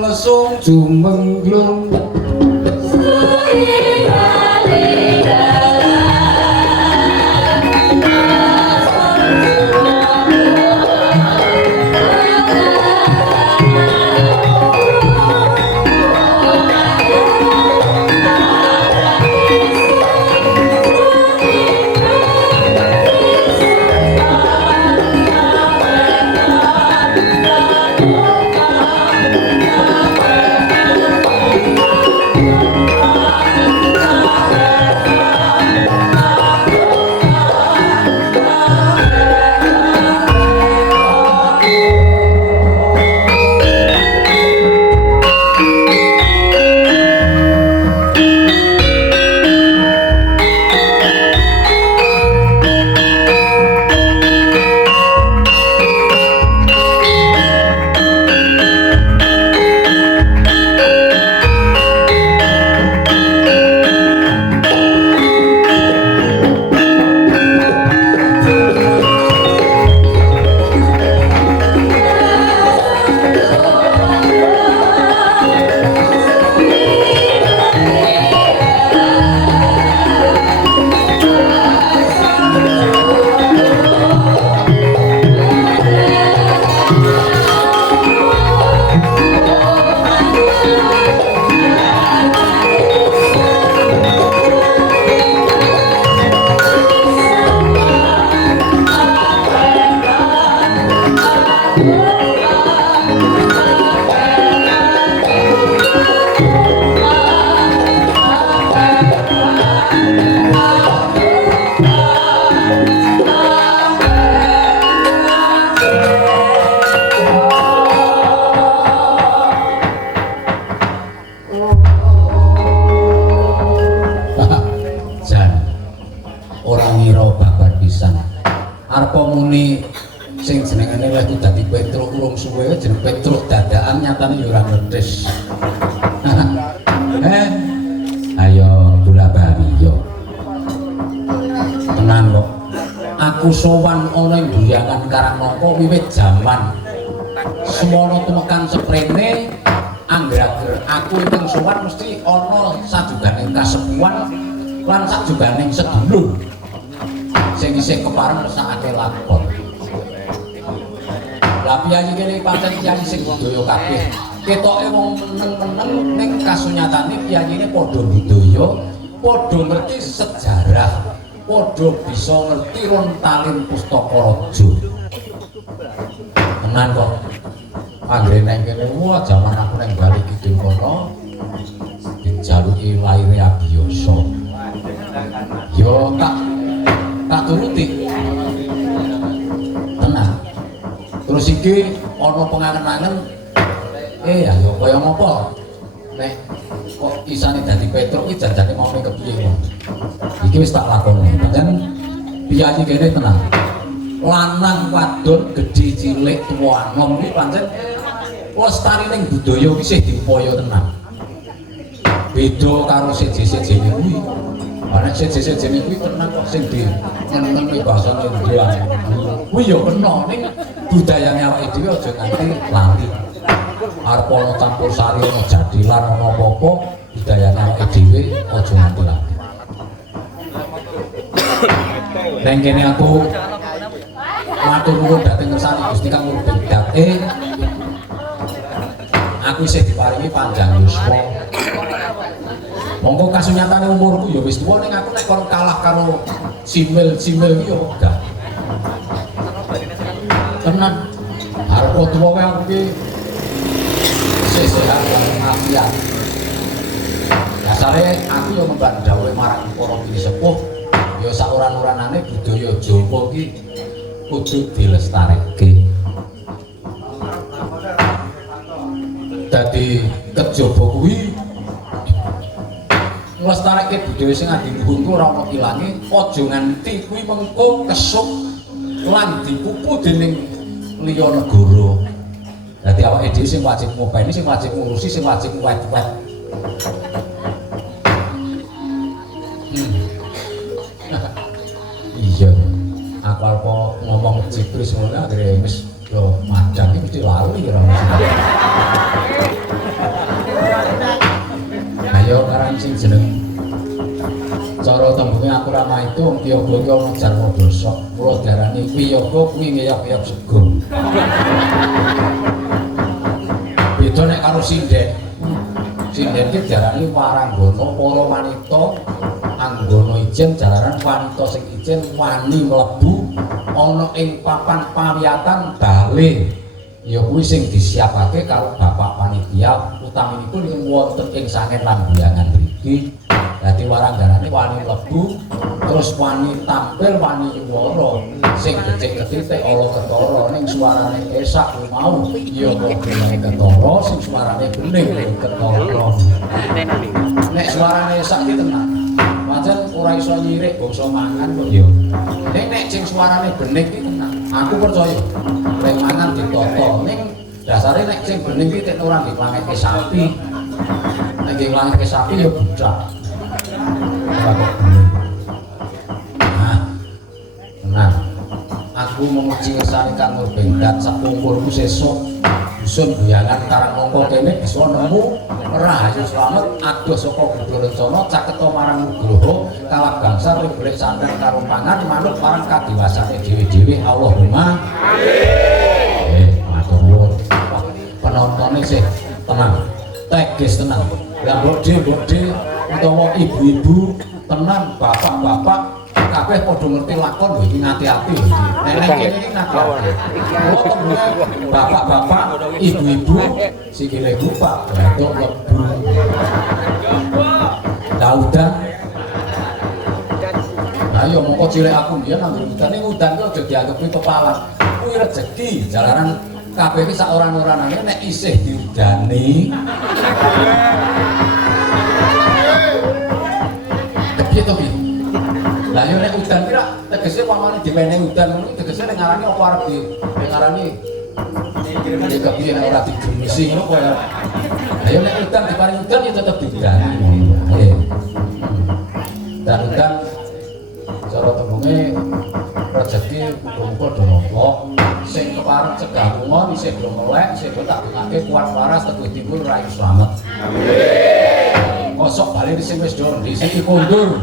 Lesung jumengglung muni sing jenengane lek dadi Petruk urung suwe jeneng Petruk dadakan nyatane yo ora ngertes. Ayo bola bali yo. Tenan kok. Aku sowan ana ing Buyangan Karangnoto wiwit jaman semono tumekan seprene angger-angger aku ing sowan mesti ana sajuganing kasepuhan lan sajuganing sedulur sing isih kepareng sakake lakon. Lah piye kene pancen kiai sing budaya kabeh. Ketoke wong meneng-meneng ning kasunyatane kiyane padha budaya, padha ngerti sejarah, padha bisa ngerti rontalin pustaka raja. Tenan kok. Anggere nek kene wah jaman aku ning Bali Kidul kono dijaluki laire abiyasa. Yo tak turuti. Tenan. Terus iki ana pengangen-angen ayo kaya ngopo? Nek kok isane dadi Petruk iki janjane mau kepiye kok. Iki wis tak lakoni. Pancen piyayi kene tenang. Lanang wadon gedhe cilik tuwa anom iki pancen lestarining budaya iki sih diupaya tenan. Beda karo seje-sejene kuwi. Nek seje-sejene kuwi tenan kok sing ngenengi basane India. Kuwi ya kena ning budayane awake dhewe aja nganti lali. Arep ana campur sari ana jadilan ana apa-apa budayane awake dhewe aja nganti lali. Neng kene aku matur nuwun dhateng ngersani Gusti Kang Urbedate. Aku isih diparingi panjang yuswa. Monggo kasunyatane umurku ya wis tuwa ning aku nek kon kalah karo simil-simil iki ya wegah. Tenan. Arep tuwa kowe aku iki sehat lan afiat. Dasare aku yo mbak dawuhe marang para sepuh ya sauran-uranane budaya Jawa iki kudu dilestareke. Dadi kejaba kuwi nglestareke budaya sing adiluhur ku ora ana ilange, aja nganti kuwi mengko kesuk lan dipupu dening liya negara. Dadi awake dhewe sing wajib ngopeni, sing wajib ngurusi, sing wajib wet-wet. Iya, aku apa ngomong cipris ngono akhire wis yo madang iki mesti lali ora mesti. Ayo karan sing jeneng cara tembunge aku ramah itu wong Tiyaga iki ana jarwa dosa. Kula diarani wiyaga kuwi ngeyok-eyok sego. Beda nek karo sinden. Sinden iki diarani waranggana para wanita anggana ijen jalaran wanita sing ijen wani mlebu ana ing papan pawiyatan bale. Ya kuwi sing disiapake karo bapak panitia utaminipun ing wonten ing sangen lan Buyangan mriki. Dadi warangganane wani mlebu terus wani tampil wani nyuwara sing becik-becik ala ketara ning suarane esak mau ya kok ketara sing suarane bening ketara. Nek suarane esak iki tenan pancen ora iso nyirik bangsa mangan kok ya. Nek sing suarane bening iki tenan aku percaya nek mangan ditata ning dasare nek sing bening iki nek ora diklangeke sapi nek diklangeke sapi ya budak. Nah, aku memuji ngersani Kang Urbedate sapungkurku sesuk dusun Buyangan Karangnoto kene bisa nemu rahayu slamet adoh saka Buddha Rencana caketa marang Nugroho kalap gangsal golek santen karo pangan manut marang kadewasane dhewe-dhewe Allahumma amin. Matur nuwun. Penontone sih tenang, teges tenang. Lah mbok-mbok utawa ibu-ibu tenang, bapak-bapak kabeh padha ngerti lakon lho iki ngati-ati lho iki. Nek kene iki ngati-ati. Kula tembunge bapak-bapak, ibu-ibu sikile bupak, bathuk lebu. Daudan. Lah yo mongko cilik aku mbiyen nang udan ning udan ku aja dianggep kepalan. Kuwi rejeki jalaran kabeh iki sak ora-oranane nek isih diudani. Piye to piye? Lah yo nek udan ki tegese pamane dipenehi udan ngono tegese nek ngarani apa arep ngarani iki kepiye nek ora digemisi ngono kowe. Lah yo nek udan diparingi udan ya tetep diudani. Nggih. Dan udan cara tembunge rezeki muga-muga do nampa sing kepareng cegah lunga isih do melek isih do tak dongake kuat waras teguh timbul raih slamet. Amin. Kosok bali sing wis do dhisik kondur.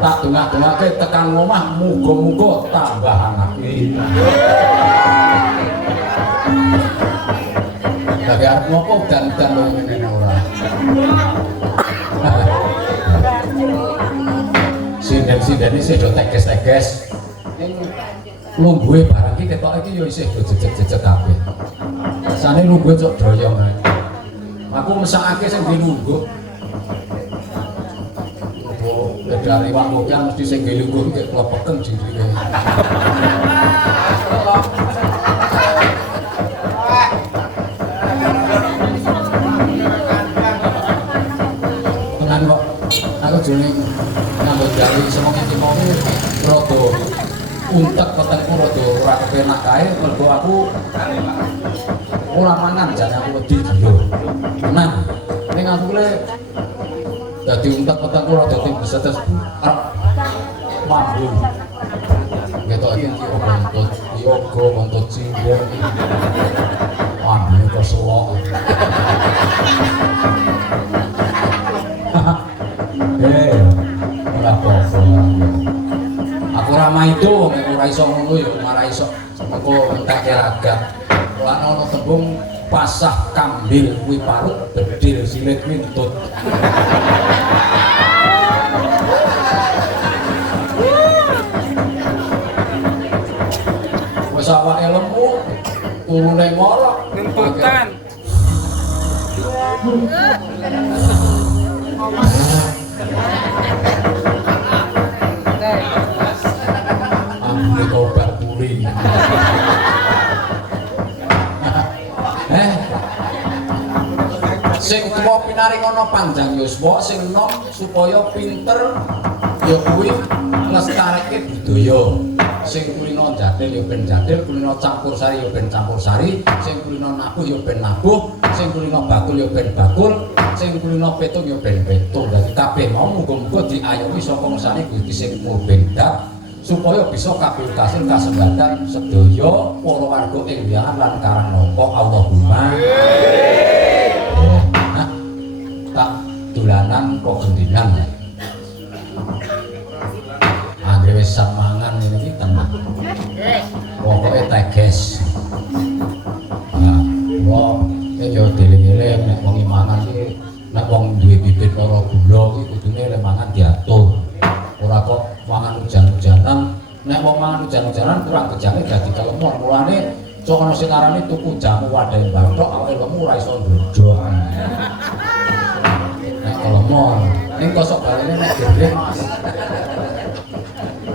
Tak dongak-dongake tekan omah muga-muga tambah anake. Lagi arep ngopo udan-udan wong ngene ora. Sinden-sinden iki do teges-teges. Lungguhe barang iki ketok iki ya isih do jejeg-jejeg kabeh. Rasane lungguhe cok doyong ae. Aku mesakake sing dilungguh. Dari waktu yang mesti sing gelungguh iki klepeken jirine. Tenan kok aku jane nyambut gawe semong iki mau rada untek petengku rada ora kepenak kae mergo aku ora mangan jane aku wedi yo. Tenan ning aku le dadi untek petengku rada bisa terus mambu. Ketok iki omontot yoga montot cimbong. Mambu keselok. Ora apa-apa. Aku ramah itu nek ora iso ngono ya ora iso. Mengko entek ragat. Ora ono tembung pasah kambil kuwi parut bedil silit mintut. Wis awake lemu, turune ngorok Ngentutan. Ambil obat pulih. Sing tuwa pinaring ana panjang yuswa, sing enom supaya pinter ya kuwi nglestareke budaya. Sing kulino jatil ya ben jatil, kulino campur sari ya ben campur sari, sing kulino nabuh ya ben nabuh, sing kulino bakul ya ben bakul, sing kulino petung ya ben petung. Dadi kabeh mau muga-muga diayomi saka ngersane Gusti sing mubendat supaya bisa kabeh kasil kasembatan sedaya para warga ing wiyangan lan karang napa Allahumma tak dolanan kok gendingan. Anggere wis mangan iki tenang. Pokoke teges. Nah, wong yo dieling-eling nek wong mangan iki nek wong duwe bibit lara gula iki kudune lek mangan diatur. Ora kok mangan ujan-ujanan. Nek wong mangan ujan-ujanan kurang gejane dadi kelemon. Mulane cok ana sing arane tuku jamu wadahe bathok awake lemu ora iso ndodok. Nek kelemon ning kosok balene nek gendeng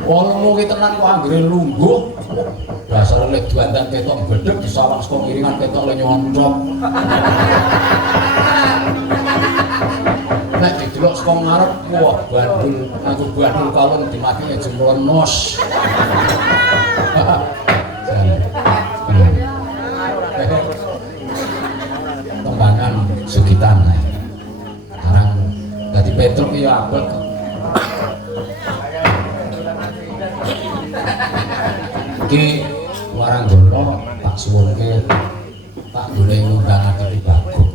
wong ki tenan kok anggere lungguh. Dasar lek duandan ketok gedhek disawang saka ngiringan ketok le nyoncok. Nek didelok saka ngarep wah bandul aku bandul kawon dimatine jemlenos. Tembangan Sugitan. Sekarang dadi Petruk ya abot. Iki Waranggono tak suwunke tak golek ngundang ati Bagong.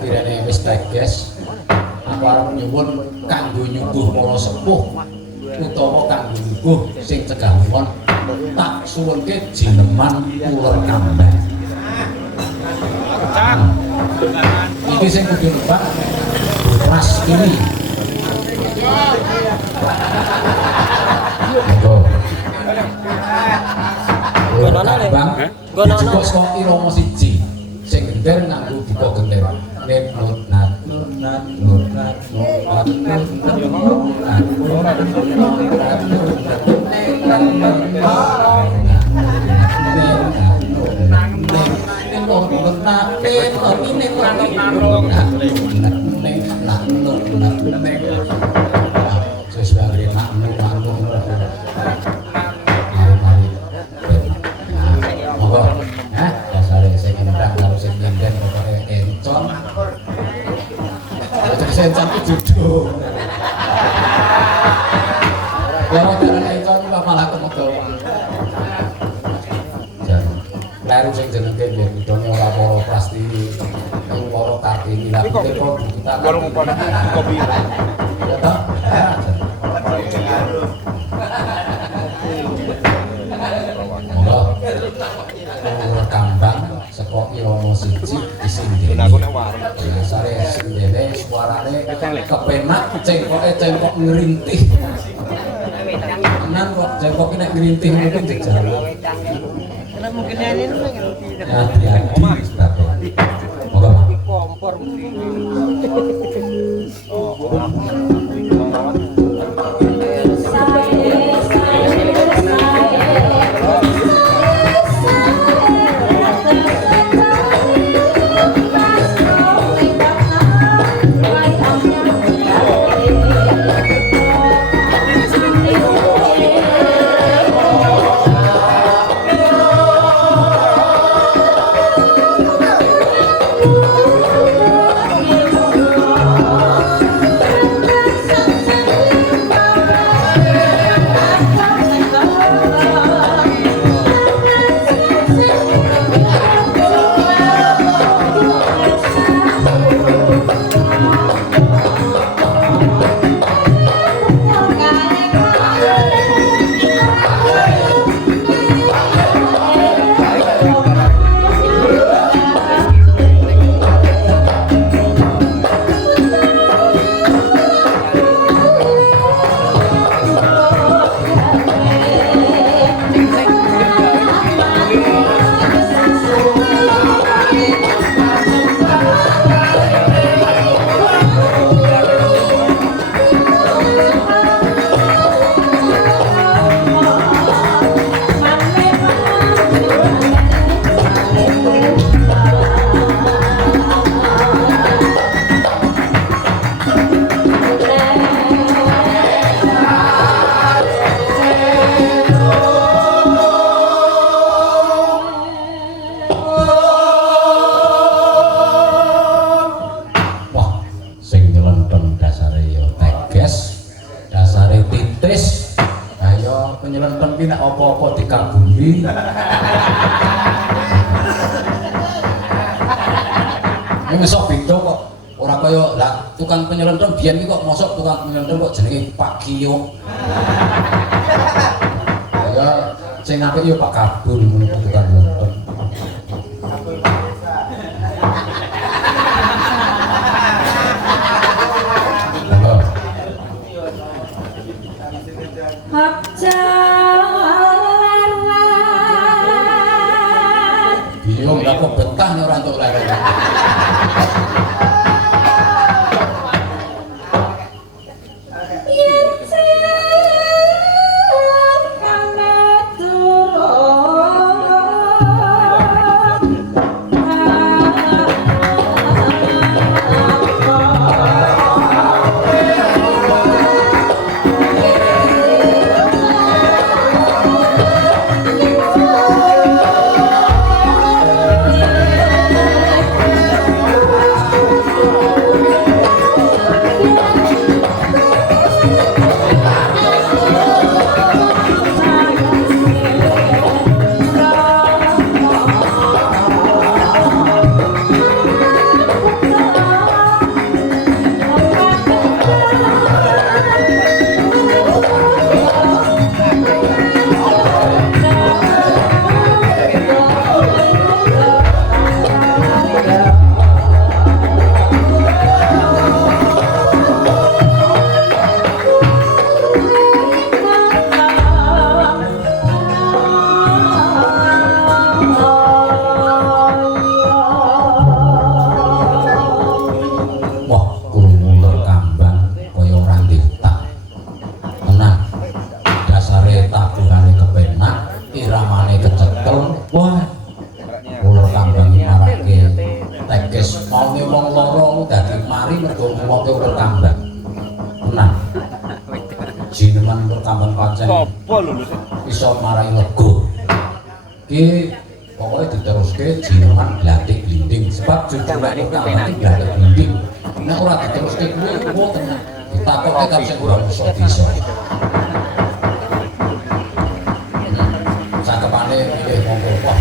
Kirene wis teges aku arep nyuwun kanggo nyuguh para sepuh utawa kanggo nyuguh sing cegah won tak suwunke jineman uler kambang. Iki sing kudu nebak Pras ini. Bang, cukup saka irama siji sing gender nganggo dipa gender. Nek nat nat nat Sencan ki judul. Ya karena itu malah kemetu. Jan kleru sing jenenge yen idone ora para pasti para Kartini lha kok kita warung kopi. Ya ta? Kambang saka Irama siji disindene. Sare sindene suarane kepenak cengkoke ngrintih. Tenan kok cengkoke nek ngrintih niku jejal. Karena mungkin ini Hati-hati sebabnya. Moga kompor. apa-apa dikabuli. Ini mesok beda kok. Ora kaya lah tukang penyelendang biyen iki kok mosok tukang penyelendang kok jenenge Pak Kiyo. Ya sing apik ya Pak Kabul ngono tukang penyelendang. Biung kok betah nek ora entuk leren. Iso marai lego iki pokoknya diteruske jineman glatik blinding sebab jujur nek kambang glatik blinding nek ora diteruske kuwi engko tenan ditakokke kan sing ora iso bisa sakepane milih monggo Pak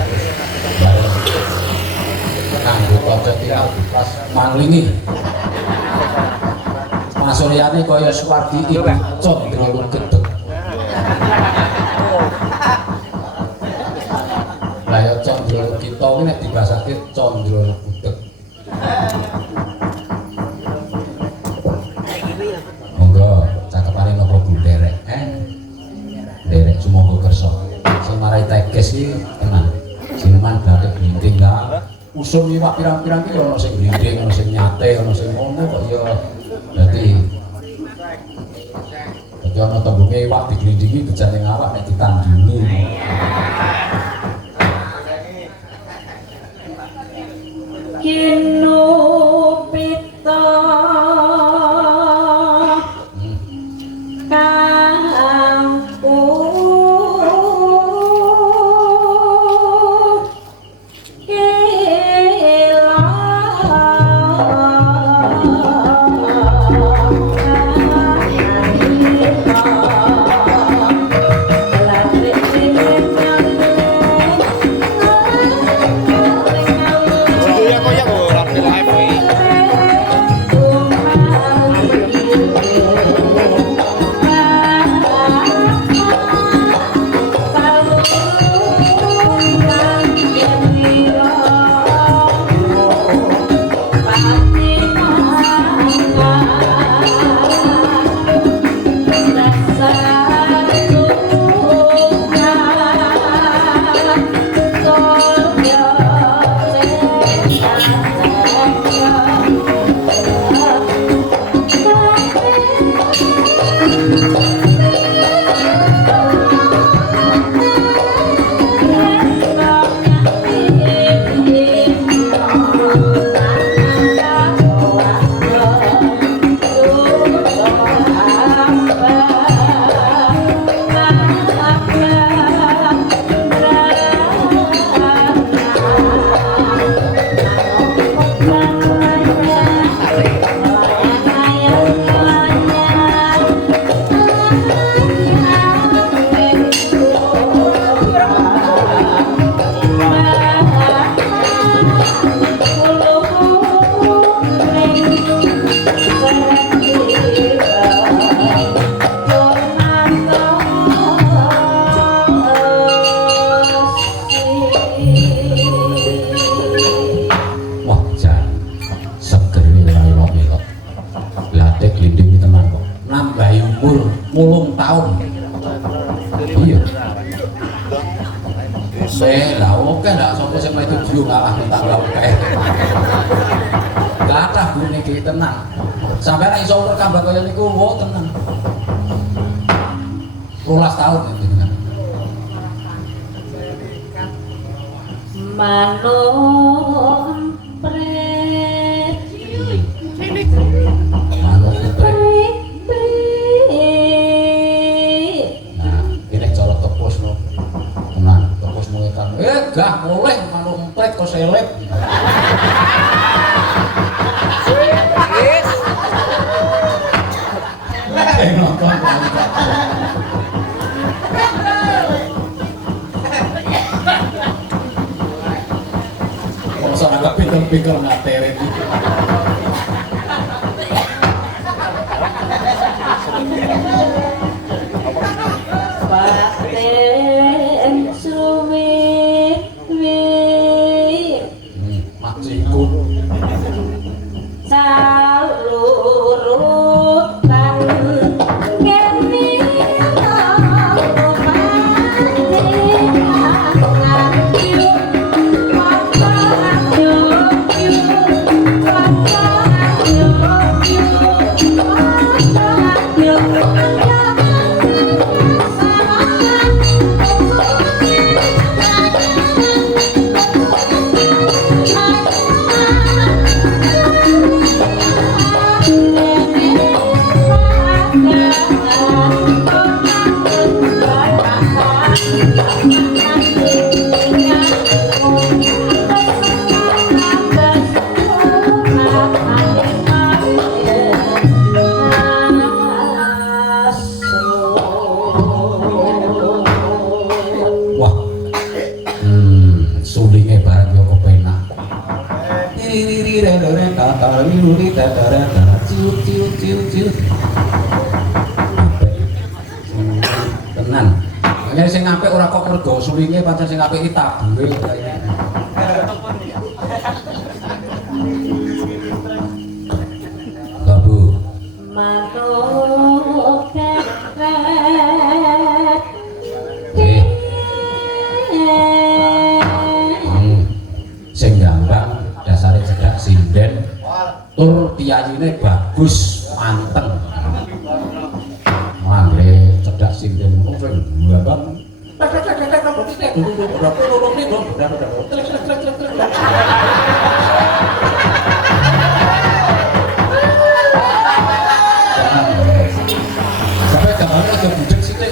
bareng kanggo kanca tiyang pas manglingi Masuryane kaya Suwardi Ibu Condro Gedeg lah ya Condro kita kuwi nek dibasake Condro Gedeg monggo cakepane napa Bu derek derek sumangga kersa sing marai teges iki tenang sineman batik glinting lah usum iwak pirang-pirang iki ana sing glinting ana sing nyate ana sing ngono kok ya dadi ana tembunge iwak diglindingi bejane awak nek ditandingi kinupita lah oke lah sapa sing metu diu ngalah tangga oke. Kathah Bu niki tenang. Sampeyan nek iso rekam kaya niku wo tenang. 12 tahun jenengan. Manung pret Manung pret. Nah, ini cara tepusno. Tenang, tepus mulai kan. Gah mulai manung pret kok seleb. Sangat pinter-pinter ngateret itu. Paten suwi-wi Maksiku salurutan kene apa tirere tata luri tata ciut ciut ciut ciut tenan hanya sing apik ora kok mergo sulinge pancen sing apik iki tabure Bu Manuk kepret sing gambang dasare cedak sinden tur piyayine bagus manteng mangke cedak sinden ngono gambang sampai gambarnya agak budek sih teh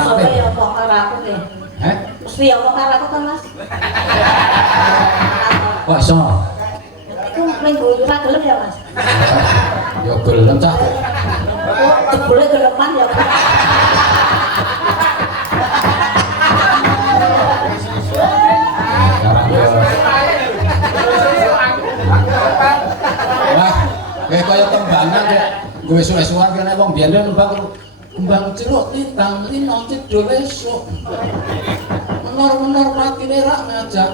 Sore ya kok karo aku teh. Mesti ya kok karo aku kan Mas. Kok iso? Iku minggu ora gelem ya Mas. Ya gelem cah. Kok jebule geleman ya. Wah, kayak kaya tembangan ya. Gue suwe-suwan kene wong biyen nembang kembang jeruk nitang lino cedul esuk. Menor-menor patine rak ngajak.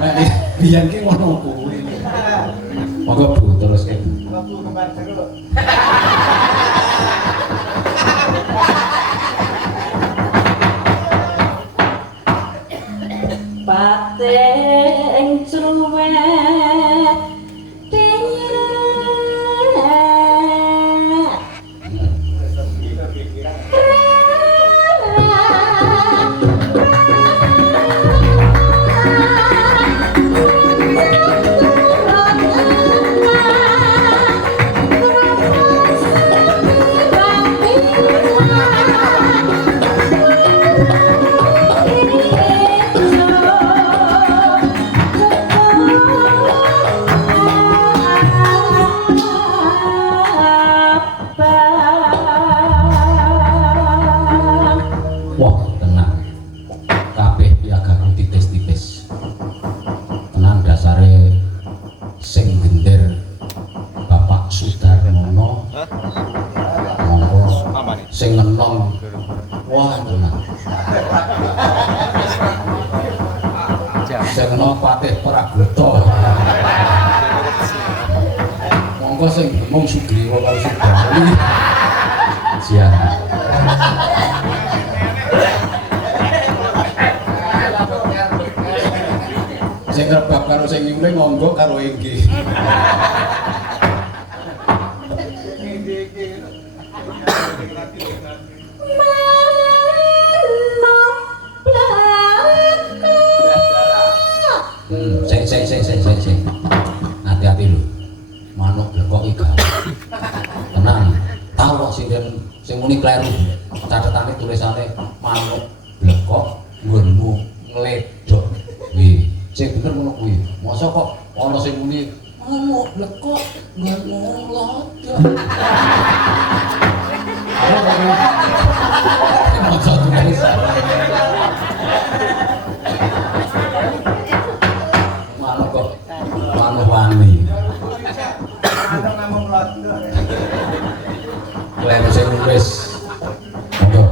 Nah, biyen ki ngono kuwi. Monggo Bu terus ke. Kembang jeruk. Pateng cuwet Wah, tenang. Kabeh piagaku tipis-tipis. Tenang dasare sing gender Bapak Sudarmono. Monggo sing ngenom. Wah, tenang. Sing ngenom Patih Pragoto. Monggo sing ngomong Sugriwa karo Sudarmono. Siap. Sing rebab karo sing nyuling monggo karo iki. Sing. Hati-hati lho. Manuk blekok iki gak. Tenang. Tahu kok sing muni kleru. Catetane tulisane manuk blekok nggonmu ngledok. Wih, sing bener ngono kuwi. Mosok kok ana sing muni manuk blekok nggonmu ngledok. Mosok tulis. Manuk kok manuk wani. Manuk ngomong londo. Kleru sing nulis. Monggo.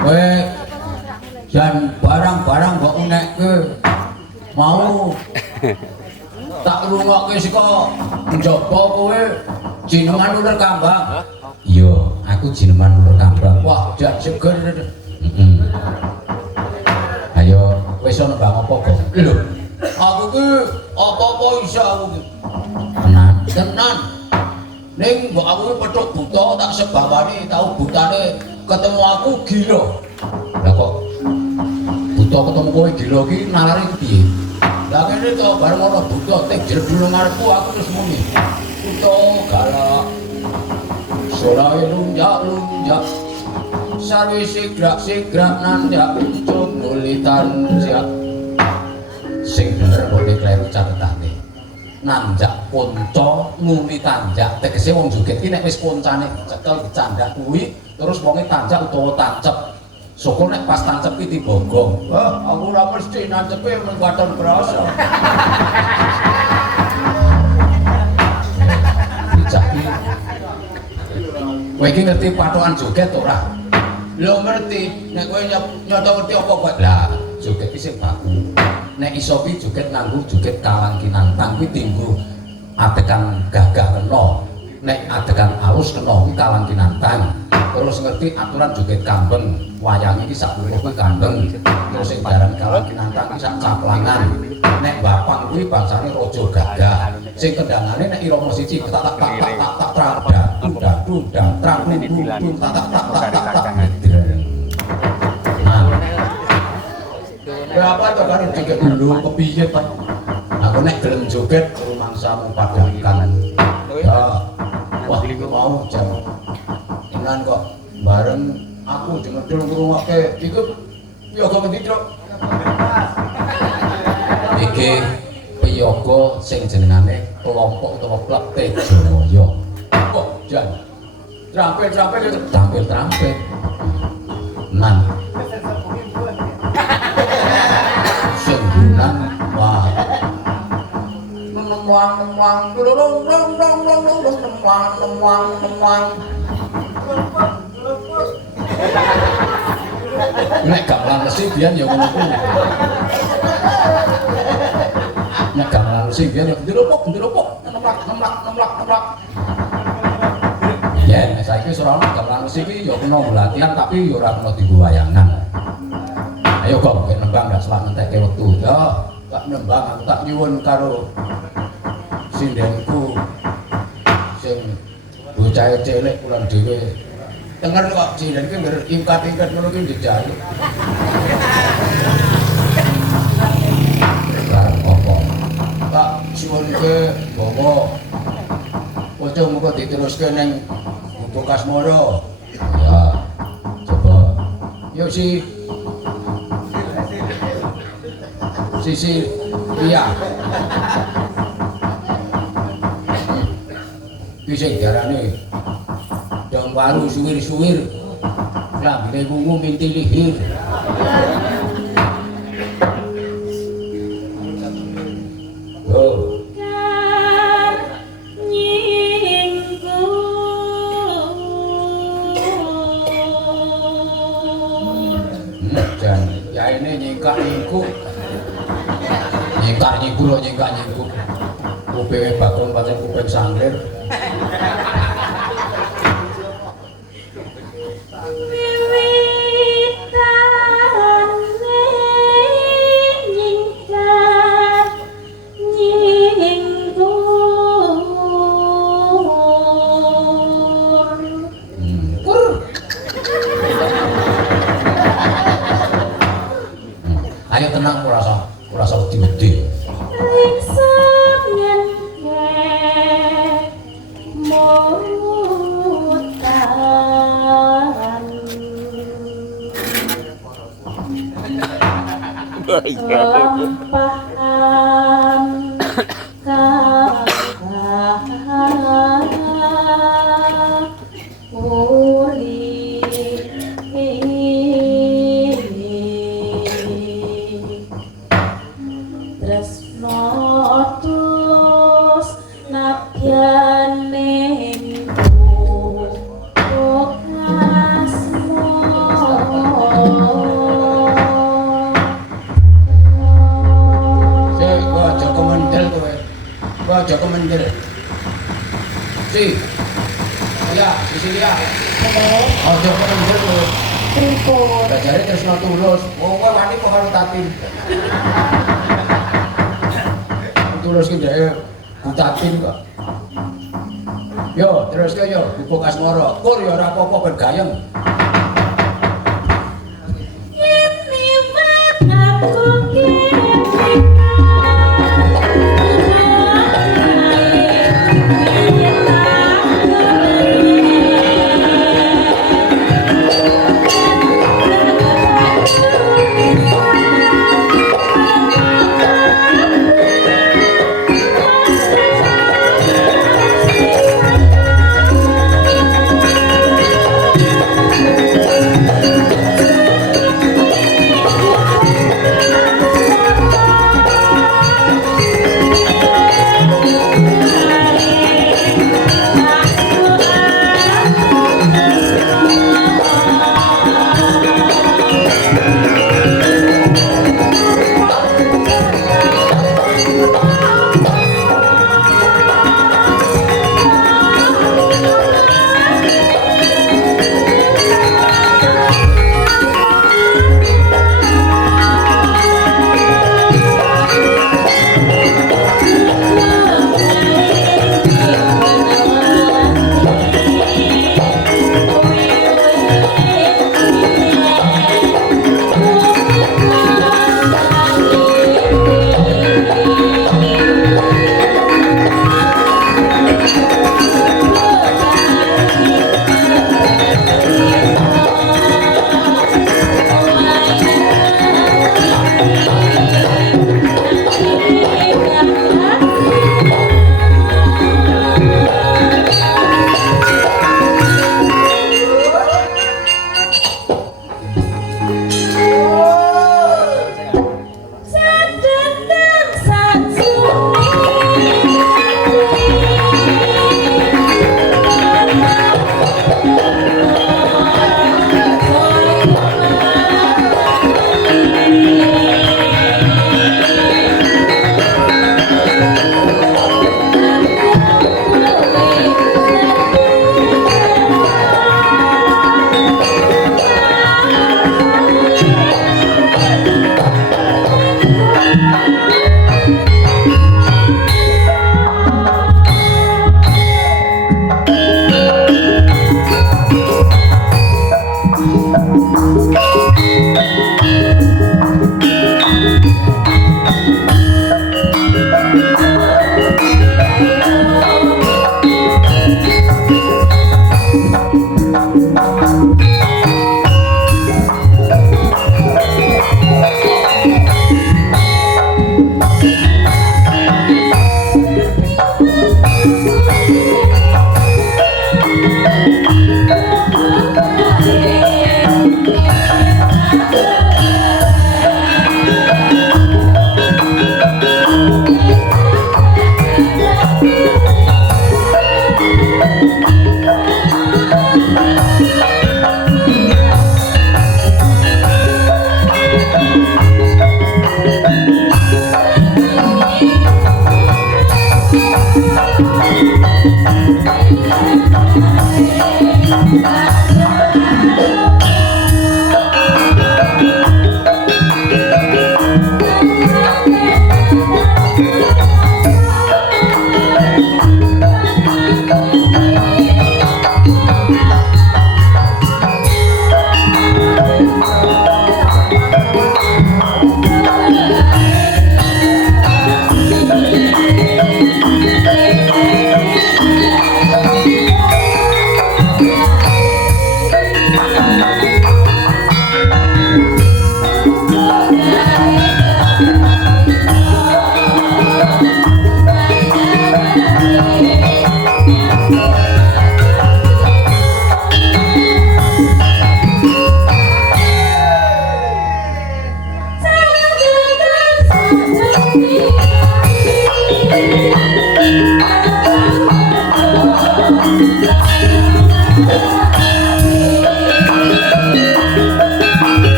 Kowe jan barang-barang kok unekke mau tak rungokke saka njaba kowe jenengan uler kambang. Iya, aku jenengan uler kambang. Wah, jan seger. Ayo, wis ana bang apa kok? Lho, aku ki apa-apa iso aku ki. Tenan. Ning mbok aku petuk buta tak sebabane tau butane ketemu aku gila. Lah kok buta ketemu kowe gila ki nalare piye? Lah kene to bareng ana buta tek jebul ngarepku aku terus muni. Buta galak. Solae lunjak. Sarwi sigrak nanjak ucuk nuli tanjak. Sing bener kok kleru catetane. Nanjak ponco nguli tanjak tegese wong joget ki nek wis poncane cekel dicandak kuwi terus wonge tanjak utawa tancep syukur nek pas tancep ki dibogong wah aku ora mesti nancepe men katon krasa bijak ki kowe iki ngerti patokan joget ora lho ngerti nek kowe nyoto ngerti apa kok lah joget ki sing baku nek iso ki joget nganggo joget kalang kinantang kuwi tinggu adegan gagah kena nek adegan alus kena kuwi kalang kinantang terus ngerti aturan joget kambeng wayang iki sak dhuwure kuwi kambeng terus sing barang kalang kinantang iki sak caplangan nek bapang kuwi bangsane raja gagah sing kendangane nek irama siji tak tak tak tak tak trada dudang trang dudung tak tak tak tak tak berapa tuh kan joget dulu kepiye Pak? Aku nek gelem joget rumangsamu padangkan. Ya. Wah, mau jam. Tenan kok bareng aku jengedul ngrungokke iku piyaga ngendi, Truk? Iki piyaga sing jenengane kelompok utawa klub Tejaya. Kok jan. Trampil itu tampil. Nan senggunan wah nemwang nek gamelan resi biyen ya ngono kuwi nek gamelan resi biyen ya ndelopok nemlak ya nek saiki ora ono gamelan resi iki ya kena latihan tapi ya ora kena dienggo wayangan. Ayo kok nembang gak selak ngentekke wektu ya tak nembang aku tak nyuwun karo sindenku sing bocah cilik kula dhewe denger kok sindenku ngger ingkat-ingkat ngono ki dijaluk apa tak suwunke bawa ojo muga diteruske ning Buku Kasmara ya coba yo Sisi iya iki sing diarani dong baru suwir-suwir lambene wungu minti lihir oh jan ya ini nyingkak nyingkuk kupinge bakul pancen kuping sanglir ayo tenang ora usah wedi-wedi Mau lampahan uli tresno tus nabyane aja kemendir. Si. Ya, di sini ya. Aja kemendir kowe. Pripun? Bajare tresno tulus. Oh, kowe wani kok karo tatin. Tulus ki dhek tatin kok. Yo, terus yo, buku kasmara. Kur yo ora apa-apa ben gayeng. Ini mataku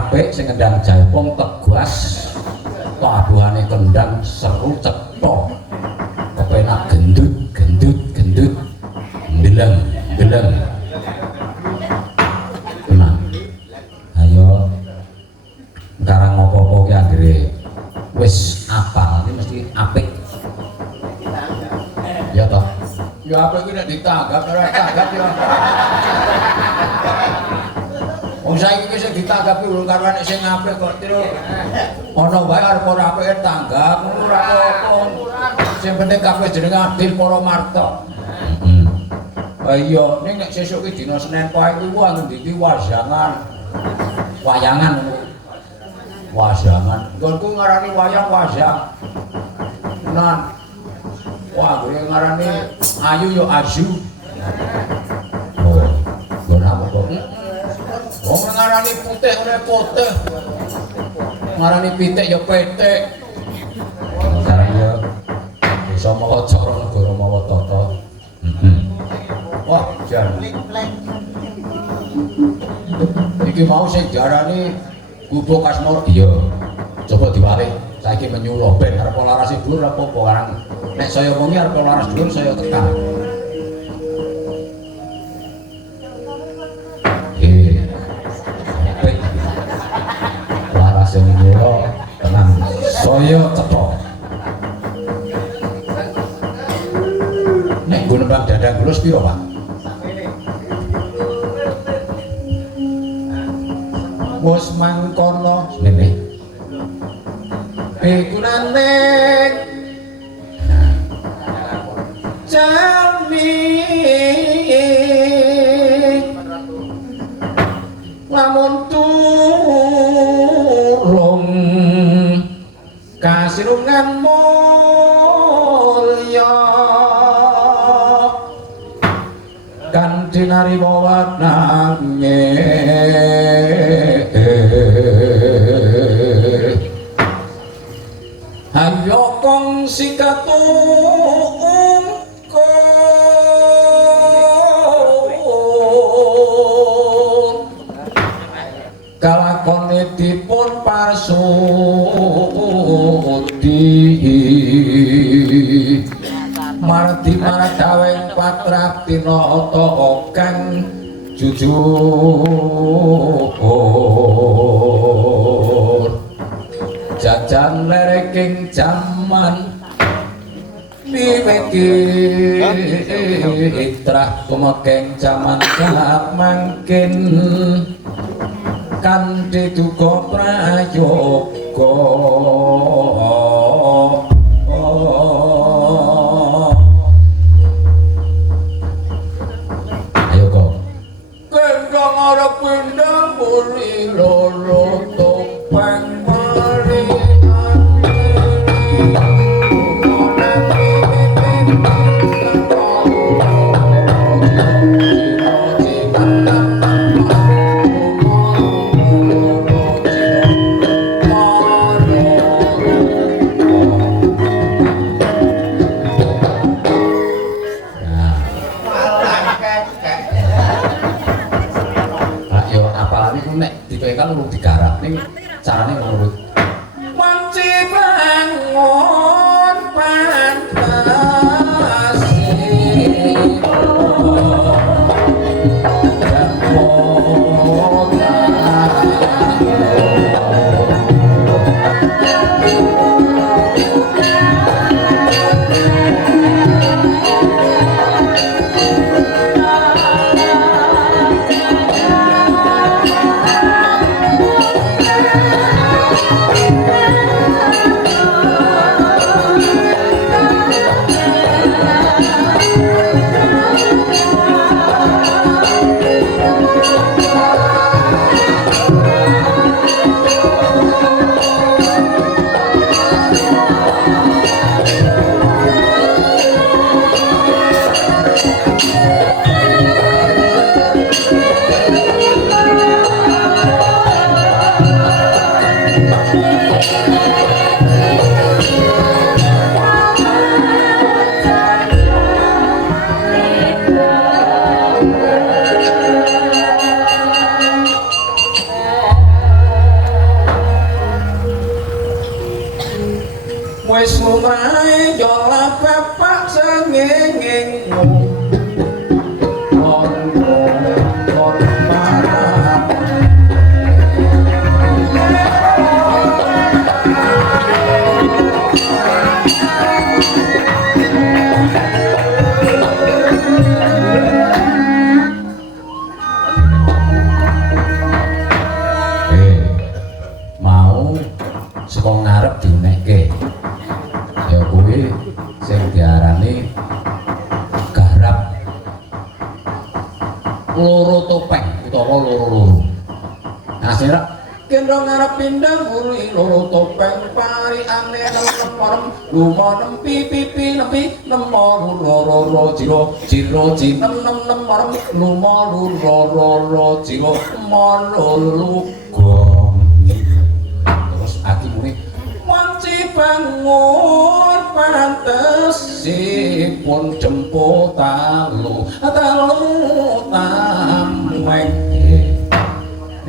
apik sing ngendang jaipong tegas pabuhane kendang seru cetha kepenak gendut ndeleng tenang ayo sekarang ngopo-opo ki anggere wis apal iki mesti apik ya toh Ya apik ki nek ditanggap ora tanggap ya. Wong saiki ki sing ditanggapi urung karo nek sing apik kok terus ana wae arep ora apike tanggap ngono ora apa-apa. Sing penting kabeh jenenge adil para marta. Iya, ning nek sesuk ki dina Senin Pahing kuwi anggen ndi wajangan. Wayangan ngono. Wajangan. Nggonku ngarani wayang wajang. Nan. Wah, gue ngarani ayu yo aju. oh nggon apa kok Wong ngarani putih ora putih. Ngarani pitik yo pitik. sekarang ya bisa mawa cara negara mawa tata Wah, jan. Iki mau sing diarani Gubuk Kasmor. iya coba diwalik saiki menyuruh ben arep laras dhuwur apa karang nek saya wengi arep laras dhuwur saya tekan apik laras sing nyuruh tenang saya cetha nek nggo nembang dadang glus piro Pak Wes mangkono ngene pikunane jami lamun turung kasirungan mulya kan dinari wawanane ayo kongsi katung kalakone dipun pasuti marti maradaweng patraktina ata kang jujur jajan lereking jaman miwiti itrah kumekeng jaman sak mangkin kanthi duka prayoga ayo kok kendang arep pindah muli loro topeng mari sing diarani garap loro topeng utawa loro-loro. Asira kendro ngarep pindang uri loro topeng pari ane lemorem lumonem pipi nepi lemor loro jiro jinem lemorem lumor loro jiro loro gong. Terus aki muni wanci bangun pantesipun jemput talu tameng.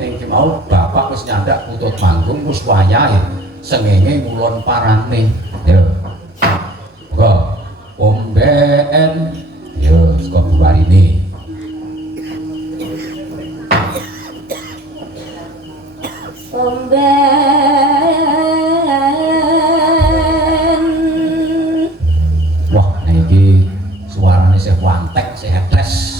Ning mau bapak wis nyandak putut manggung wis wayahe sengenge ngulon parane. Yo. Muga omben yo saka buwarine. Omben. Wah, nah iki suarane sih wantek, sih hetres.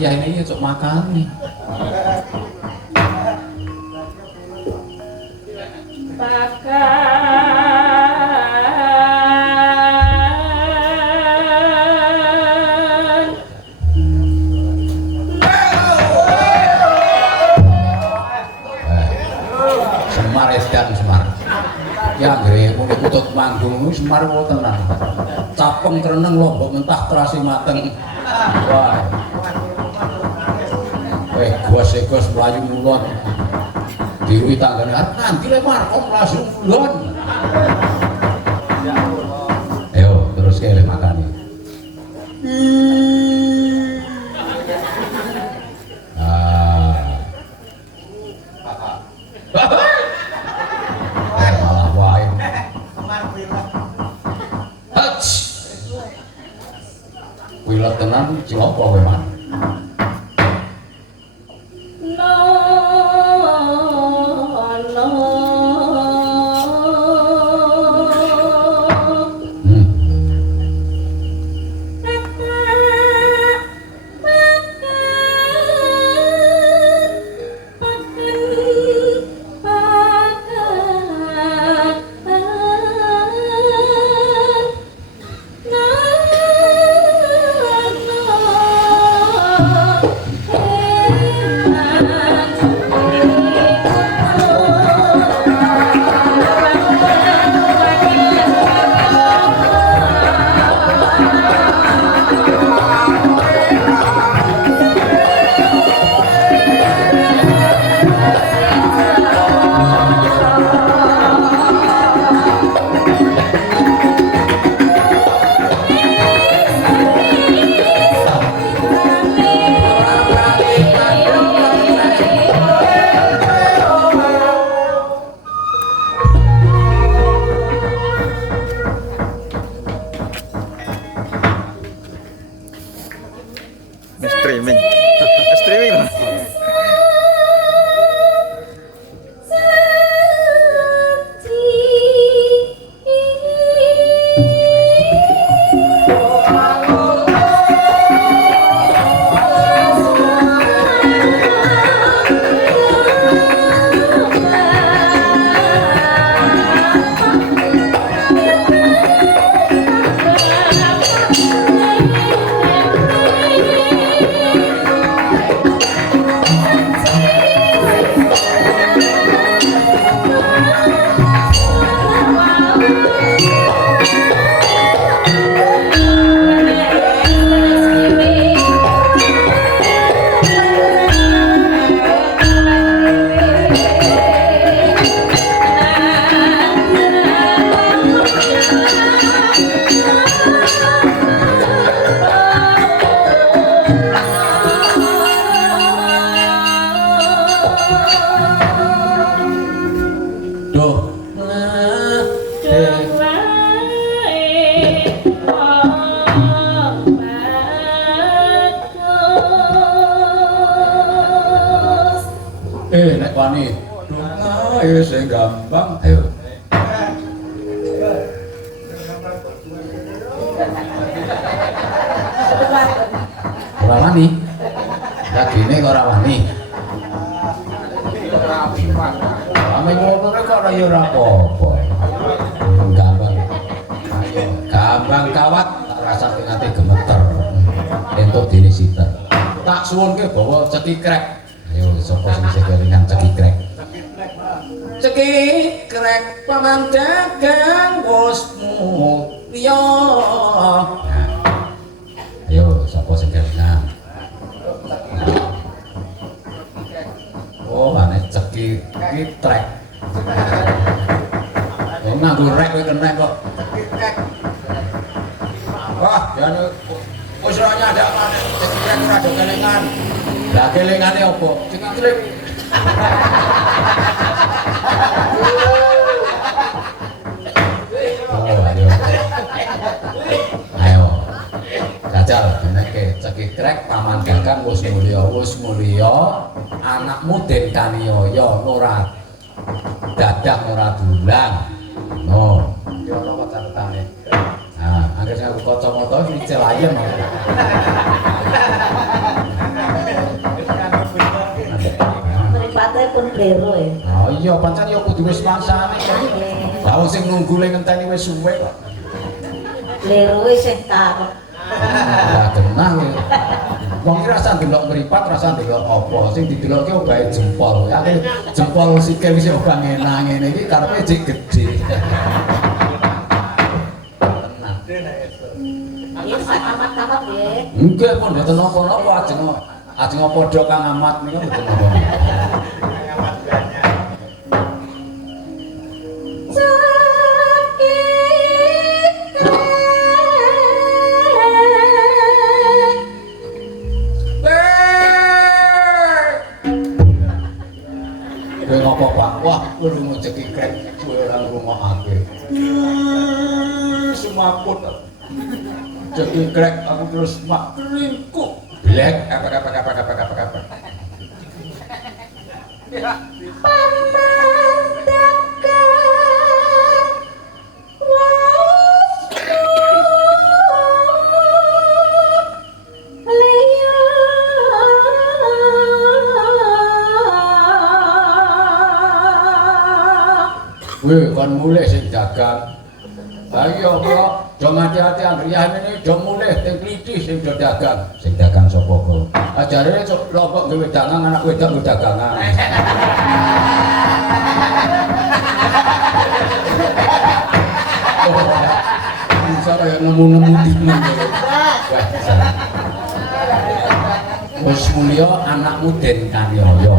Ya ini cok makan nih. Semar edan Semar. Ya nggih muni putut manggung Semar kok tenan. Capeng kreneng lombok mentah terasi mateng. Wah. Gos melayu mulon diwi tanggane nanti lemar om langsung mulon. Ayo terus ke makane. Malah wae. Wilat tenan cilapa wae man. ayo sing gampang. Ayo. Ora wani. Lagine ora wani. Ame ngono kok ora ya ora apa-apa. Gampang. Ayo, gampang kawat tak rasake ati gemeter. Entuk dene siter. Tak suwunke bawa cekikrek. Ayo sapa sing isih kelingan cekikrek. Cekikrek paman dagang bosmu liya. Ayo sapa sing kelingan. Oh, ane cekikrek. Wong nganggo rek kowe kenek kok. Wah, jane wis ora nyadakane cekikrek ora do kelingan. Lah kelingane opo? Cekikrek. Oh, ayo. Jajal jenenge cekikrek paman gagang wis mulya, anakmu Den Kaniaya ora dadah ora dulang. No, iki ana apa catetane? Nah, anggere sing aku kacamata iki celayem. Mripate pun blero ya. Oh iya, pancen ya kudu wis mangsane. Lah sing nunggu le ngenteni wis suwe kok. Blero sing karep. Lah genah kowe. Wong iki rasa ndelok mripat, rasa ndelok apa, sing didelokke obahe jempol. Aku jempol sikil wis ora ngenang ngene iki karepe jek gedhe. Tenang. Iki sak amat-amat ya. Nggih, pun mboten napa-napa ajeng padha Kang Amat niku mboten napa-napa. Ngopo Pak? Wah, lunga cekikrek kowe ora ngrungokake. Semaput. Cekikrek aku terus mak ringkuk. Blek apa. Weh, kon mulih sing dagang. Ayo kok, do hati-hati anggrian ini do mulih teng klithih sing do dagang. Sing dagang sapa kok? Ajare lombok gawe dagang anak wedok nggo dagangan. Bisa kaya nemu-nemu timun. Wis mulya anakmu Den Kaniaya.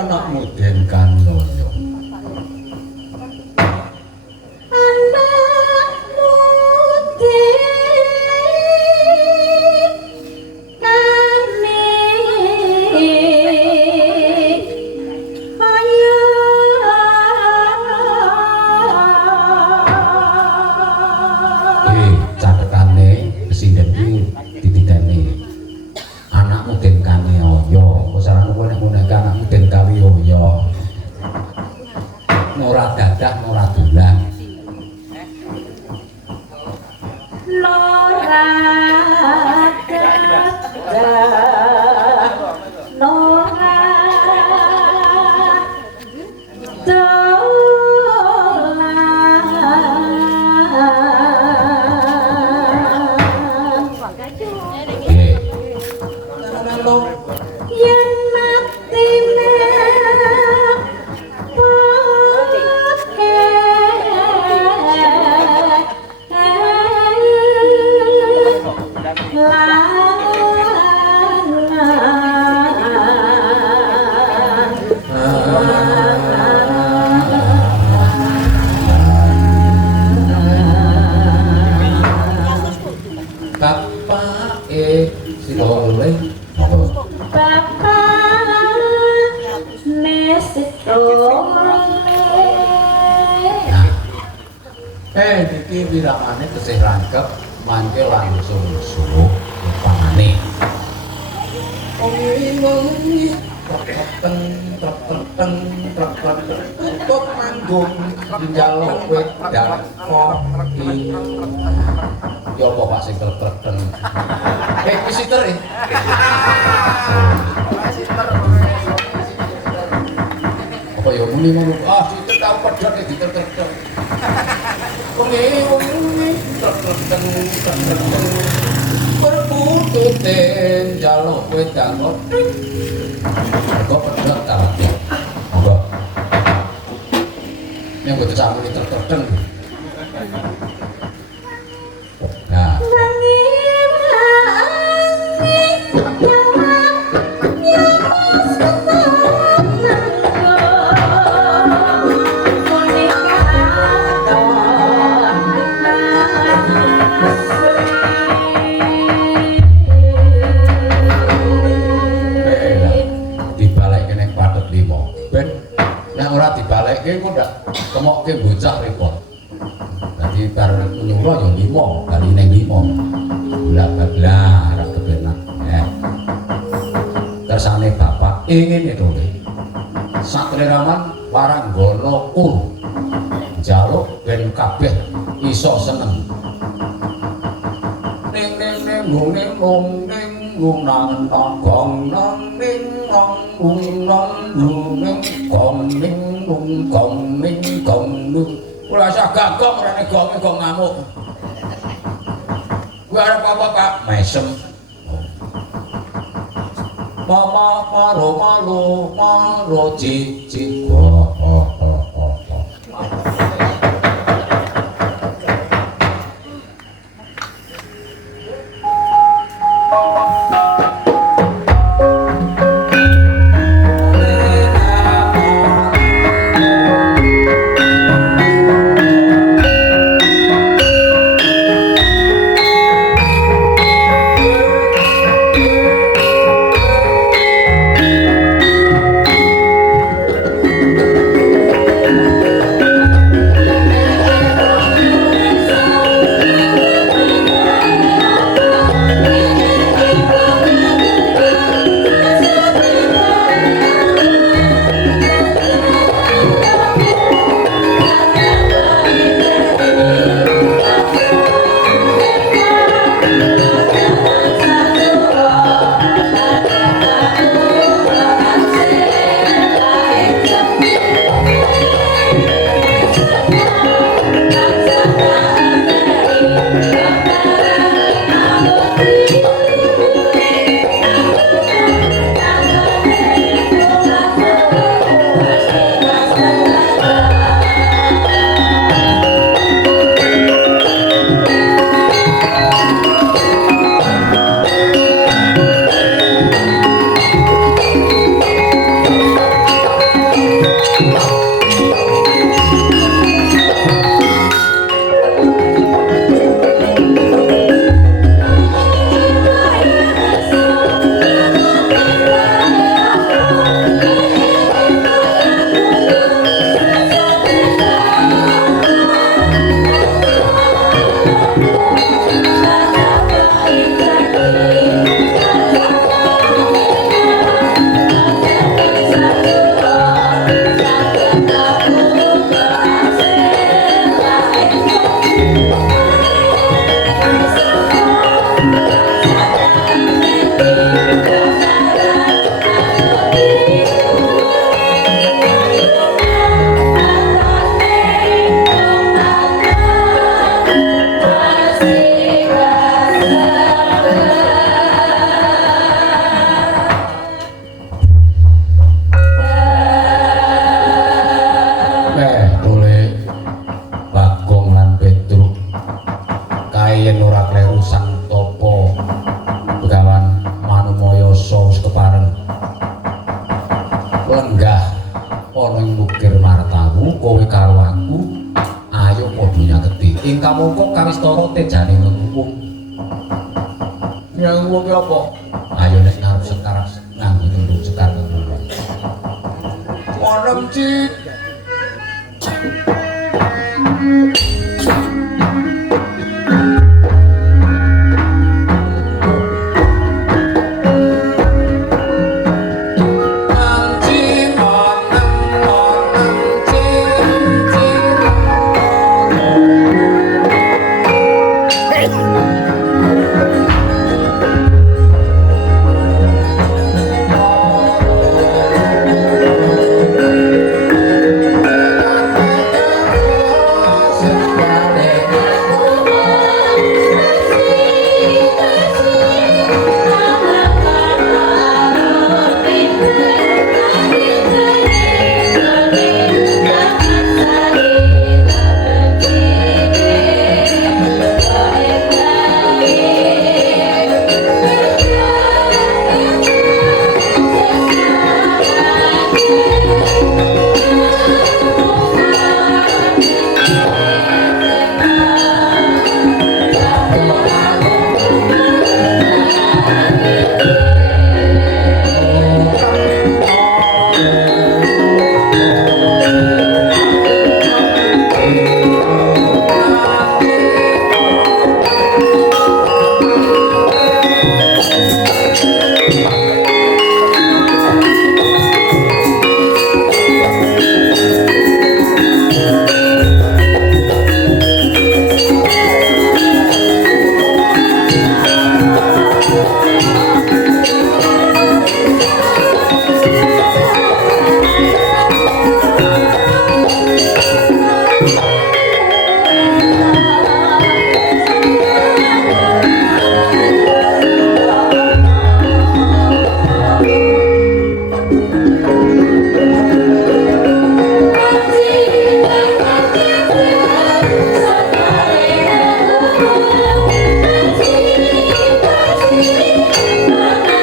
Anakmu Den Kaniaya. Catetane presiden iki dititeni. Anakmu Den Kaniaya, saranmu kowe nek ngene anakmu Den Kaniaya. Ora dadah, ora dolan. Nora dadah, Nora dolan. Yen mati Niki wiramane tesih rangkep mangke langsung suruh pangane. Wengi tutup manggung njaluk wedang kopi. Ya apa Pak sing klep-klepen. Visitor e. Apa ya muni ngono. Ah, situ tak pedhot ditertek. Wengi berpututen jaluk wedang kopi. Kok pedhot ta? Monggo. Nek boten sampun ditertek. Nah. Dibalekke kok ndak kemokke bocah repot. Dadi bar nyuruh ya 5, kali ning 5. Blak-blak ora kepenak. Kersane bapak ingin itu. Satriraman Waranggana Ur. Njaluk ben kabeh iso seneng. Ning nang gong nang ning gong ora usah gagong rene gonge gong ngamuk. Kuwi arep apa Pak? Mesem. Mama maro cici. remcik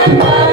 Bye.